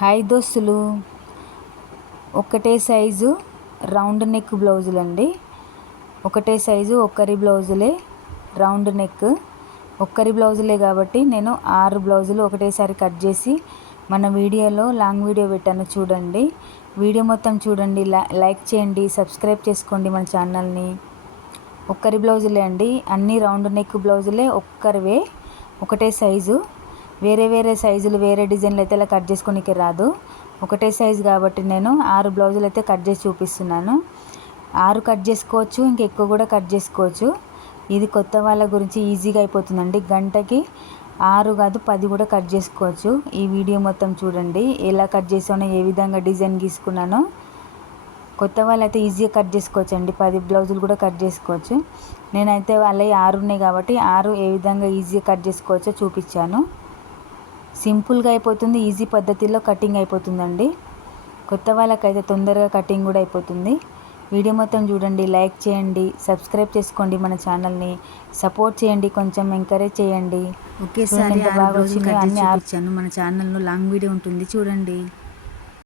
Hi దోస్తులు, ఒకటే size round neck బ్లౌజులండి. ఒకటే సైజు ఒక్కరి బ్లౌజులే రౌండ్ నెక్. ఒక్కరి బ్లౌజులే కాబట్టి నేను 6 బ్లౌజులు ఒకటేసారి కట్ చేసి మన వీడియోలో లాంగ్ వీడియో పెట్టాను, చూడండి. వీడియో మొత్తం చూడండి, లైక్ చేయండి, సబ్స్క్రైబ్ చేసుకోండి మన ఛానల్ని. ఒక్కరి బ్లౌజులే అండి, అన్ని రౌండ్ నెక్ బ్లౌజులే ఒక్కరివే, ఒకటే సైజు. వేరే వేరే సైజులు వేరే డిజైన్లు అయితే ఇలా కట్ చేసుకోనికి రాదు. ఒకటే సైజు కాబట్టి నేను 6 బ్లౌజులు అయితే కట్ చేసి చూపిస్తున్నాను. 6 కట్ చేసుకోవచ్చు, ఇంకెక్కువ కూడా కట్ చేసుకోవచ్చు. ఇది కొత్త వాళ్ళ గురించి ఈజీగా అయిపోతుందండి. గంటకి 6 కాదు 10 కూడా కట్ చేసుకోవచ్చు. ఈ వీడియో మొత్తం చూడండి, ఎలా కట్ చేసానో, ఏ విధంగా డిజైన్ గీసుకున్నానో. కొత్త వాళ్ళైతే ఈజీగా కట్ చేసుకోవచ్చు అండి, 10 బ్లౌజులు కూడా కట్ చేసుకోవచ్చు. నేనైతే వాళ్ళవి 6 ఉన్నాయి కాబట్టి 6 ఏ విధంగా ఈజీగా కట్ చేసుకోవచ్చో చూపించాను. సింపుల్గా అయిపోతుంది, ఈజీ పద్ధతిలో కటింగ్ అయిపోతుందండి. కొత్త వాళ్ళకైతే తొందరగా కటింగ్ కూడా అయిపోతుంది. వీడియో మొత్తం చూడండి, లైక్ చేయండి, సబ్స్క్రైబ్ చేసుకోండి మన ఛానల్ని, సపోర్ట్ చేయండి, కొంచెం ఎంకరేజ్ చేయండి. ఒకేసారి 6 బ్లౌజులు కట్ చేసి చూపించాను. మన ఛానల్లో లాంగ్ వీడియో ఉంటుంది, చూడండి.